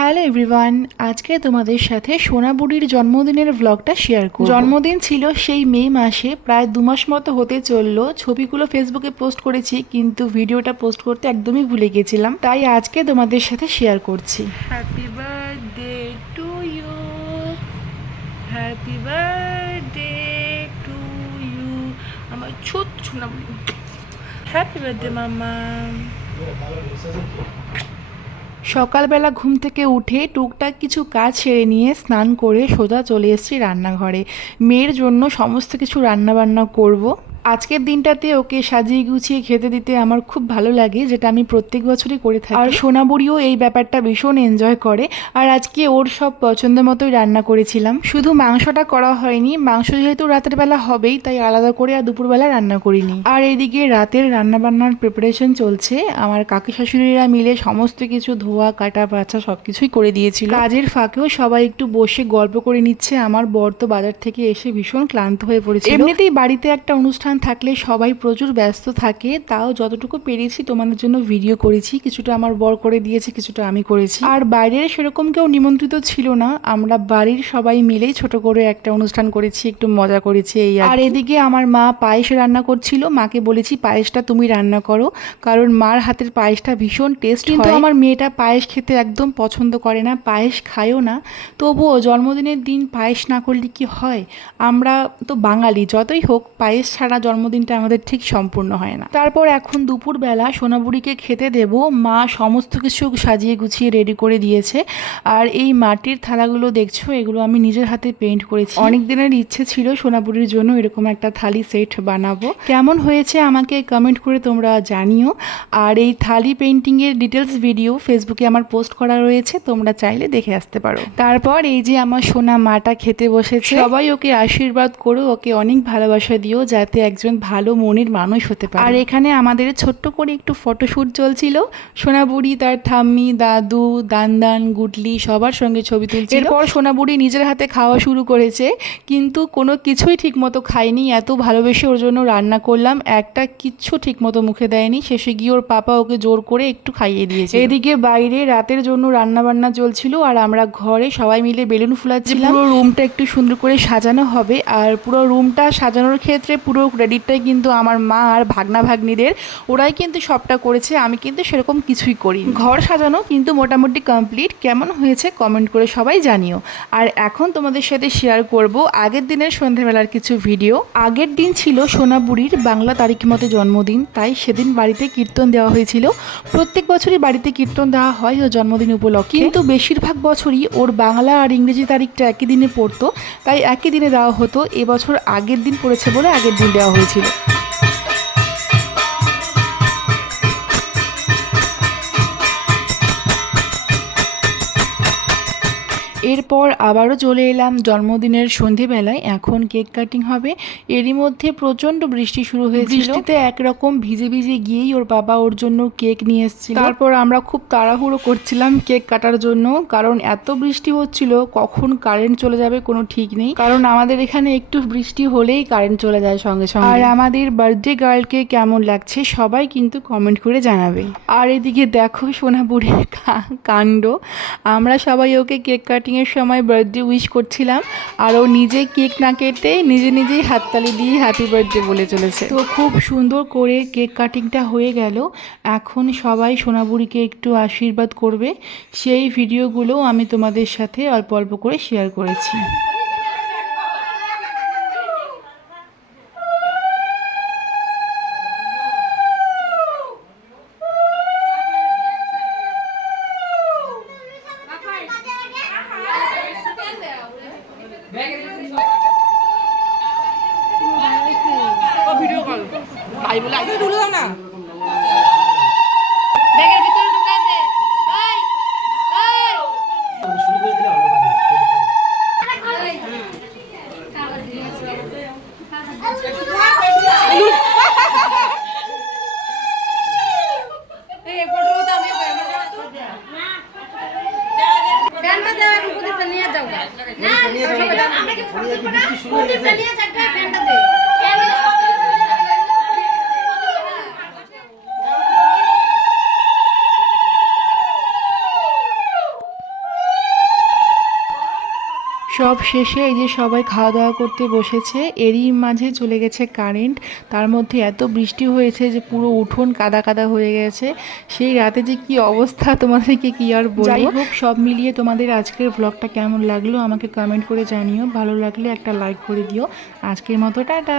Hello everyone, আজকে তোমাদের সাথে সোনা বুড়ির জন্মদিনের ব্লগটা শেয়ার করব। জন্মদিন ছিল সেই মে মাসে, প্রায় 2 মাস মতো হতে চললো। ছবিগুলো ফেসবুকে পোস্ট করেছি, কিন্তু ভিডিওটা পোস্ট করতে একদমই ভুলে গেছিলাম, তাই আজকে তোমাদের সাথে শেয়ার করছি। Happy birthday to you, happy birthday to you, আমার ছোট সোনা বুড়ি। হ্যাপি বার্থডে মামা। সকালবেলা ঘুম থেকে উঠে টুকটাক কিছু কাজ সেরে নিয়ে স্নান করে সোজা চলে এসেছি রান্নাঘরে। মেয়ের জন্য সমস্ত কিছু রান্নাবান্না করব। আজকের দিনটাতে ওকে সাজিয়ে গুছিয়ে খেতে দিতে আমার খুব ভালো লাগে, যেটা আমি প্রত্যেক বছরই করে থাকি। আর সোনাবুড়িও এই ব্যাপারটা ভীষণ এনজয় করে। আর আজকে ওর সব পছন্দ মতোই রান্না করেছিলাম, শুধু মাংসটা করা হয়নি। মাংস যেহেতু রাতের বেলা হবেই, তাই আলাদা করে আর দুপুরবেলা রান্না করিনি। আর এদিকে রাতের রান্নাবান্নার প্রিপারেশন চলছে। আমার কাকি শাশুড়িরা মিলে সমস্ত কিছু ধোয়া কাটা বাছা সবকিছুই করে দিয়েছিল। কাজের ফাঁকেও সবাই একটু বসে গল্প করে নিচ্ছে। আমার বর তো বাজার থেকে এসে ভীষণ ক্লান্ত হয়ে পড়েছিল। এমনিতেই বাড়িতে একটা অনুষ্ঠান থাকলে সবাই প্রচুর ব্যস্ত থাকে, তাও যতটুকু পেরেছি তোমাদের জন্য ভিডিও করেছি। কিছুটা আমার বর করে দিয়েছে, কিছুটা আমি করেছি। আর বাইরের সেরকম কেউ নিমন্ত্রিত ছিল না, আমরা বাড়ির সবাই মিলেই ছোট করে একটা অনুষ্ঠান করেছি, একটু মজা করেছি এই। আর এদিকে আমার মা পায়েস রান্না করছিল। মাকে বলেছি পায়েসটা তুমি রান্না করো, কারণ মার হাতের পায়েসটা ভীষণ টেস্ট। কিন্তু আমার মেয়েটা পায়েস খেতে একদম পছন্দ করে না, পায়েস খায়ও না। তবুও জন্মদিনের দিন পায়েস না করলে কি হয়? আমরা তো বাঙালি, যতই হোক পায়েস ছাড়া জন্মদিনটা আমাদের ঠিক সম্পূর্ণ হয় না। তারপর এখন দুপুরবেলা সোনাবুড়িকে খেতে দেব। মা সমস্ত কিছু সাজিয়ে গুছিয়ে রেডি করে দিয়েছে। আর এই মাটির থালাগুলো দেখছো, এগুলো আমি নিজের হাতে পেইন্ট করেছি। অনেক দিনের ইচ্ছে ছিল সোনাবুড়ির জন্য এরকম একটা থালি সেট বানাবো। কেমন হয়েছে আমাকে কমেন্ট করে তোমরা জানিও। আর এই থালি পেইন্টিংয়ের ডিটেলস ভিডিও ফেসবুকে আমার পোস্ট করা রয়েছে, তোমরা চাইলে দেখে আসতে পারো। তারপর এই যে আমার সোনা মাটা খেতে বসেছে। সবাই ওকে আশীর্বাদ করো, ওকে অনেক ভালোবাসা দিও, যাতে একজন ভালো মনের মানুষ হতে পারে। আর এখানে আমাদের ছোট্ট করে একটু ফটোশ্যুট চলছিল। সোনাবুড়ি, তার ঠাম্মি, দাদু, দান গুটলি সবার সঙ্গে ছবি তুলছিল। এরপর সোনাবুড়ি নিজের হাতে খাওয়া শুরু করেছে, কিন্তু কোনো কিছুই ঠিক মতো খায়নি। এত ভালোবেসে ওর জন্য রান্না করলাম, একটা কিচ্ছু ঠিক মতো মুখে দেয়নি। শেষে গিয়ে ওর পাপা ওকে জোর করে একটু খাইয়ে দিয়েছে। এদিকে বাইরে রাতের জন্য রান্না বান্না চলছিল, আর আমরা ঘরে সবাই মিলে বেলুন ফুলাচ্ছিলাম। পুরো রুমটা একটু সুন্দর করে সাজানো হবে। আর পুরো রুমটা সাজানোর ক্ষেত্রে পুরো ক্রেডিটটাই কিন্তু আমার মা আর ভাগনা ভাগ্নিদের, ওরাই কিন্তু সবটা করেছে, আমি কিন্তু সেরকম কিছুই করি। ঘর সাজানো কিন্তু মোটামুটি কমপ্লিট। কেমন হয়েছে কমেন্ট করে সবাই জানিও। আর এখন তোমাদের সাথে শেয়ার করব আগের দিনের সন্ধ্যাবেলার কিছু ভিডিও। আগের দিন ছিল সোনাবুড়ির বাংলা তারিখ মতো জন্মদিন, তাই সেদিন বাড়িতে কীর্তন দেওয়া হয়েছিল। প্রত্যেক বছরই বাড়িতে কীর্তন দেওয়া হয় ওর জন্মদিন উপলক্ষে, কিন্তু বেশিরভাগ বছরই ওর বাংলা আর ইংরেজি তারিখটা একই দিনে পড়তো, তাই একই দিনে দেওয়া হতো। এবছর আগের দিন পড়েছে বলে আগের দিন দেওয়া হয়েছিল। এরপর আবারও চলে এলাম জন্মদিনের সন্ধেবেলায়। এখন কেক কাটিং হবে। এরই মধ্যে প্রচণ্ড বৃষ্টি শুরু হয়েছিল। বৃষ্টিতে একরকম ভিজে ভিজে গিয়েই ওর বাবা ওর জন্য কেক নিয়ে এসেছিল। তারপর আমরা খুব তাড়াহুড়ো করছিলাম কেক কাটার জন্য, কারণ এত বৃষ্টি হচ্ছিল, কখন কারেন্ট চলে যাবে কোনো ঠিক নেই। কারণ আমাদের এখানে একটু বৃষ্টি হলেই কারেন্ট চলে যায় সঙ্গে সঙ্গে। আর আমাদের বার্থডে গার্লকে কেমন লাগছে সবাই কিন্তু কমেন্ট করে জানাবে। আর এদিকে দেখো সোনাবুড়ির কাণ্ড। আমরা সবাই ওকে কেক কাটিংয়ের সময় বার্থডে উইশ করছিলাম, আর ও নিজে কেক না কেটে নিজেই হাততালি দিয়ে হ্যাপি বার্থডে বলে চলেছে। তো খুব সুন্দর করে কেক কাটিংটা হয়ে গেল। এখন সবাই সোনাবুড়িকে একটু আশীর্বাদ করবে, সেই ভিডিওগুলো আমি তোমাদের সাথে অল্প অল্প করে শেয়ার করেছি। ভিডিও কল তাই বলে আগে ঢুলে দাও না, ব্যাগের ভিতরে ঢুকাই দে। শুরু করে দিলে সব শেষে এই যে সবাই খাওয়া দাওয়া করতে বসেছে, এরই মাঝে চলে গেছে কারেন্ট। তার মধ্যে এত বৃষ্টি হয়েছে যে পুরো উঠোন কাদা কাদা হয়ে গেছে। সেই রাতে যে কি অবস্থা তোমাদেরকে কি আর বলবো। যাই হোক, সব মিলিয়ে তোমাদের আজকের ব্লগটা কেমন লাগলো আমাকে কমেন্ট করে জানিও। ভালো লাগলে একটা লাইক করে দিও। আজকের মতো টাটা।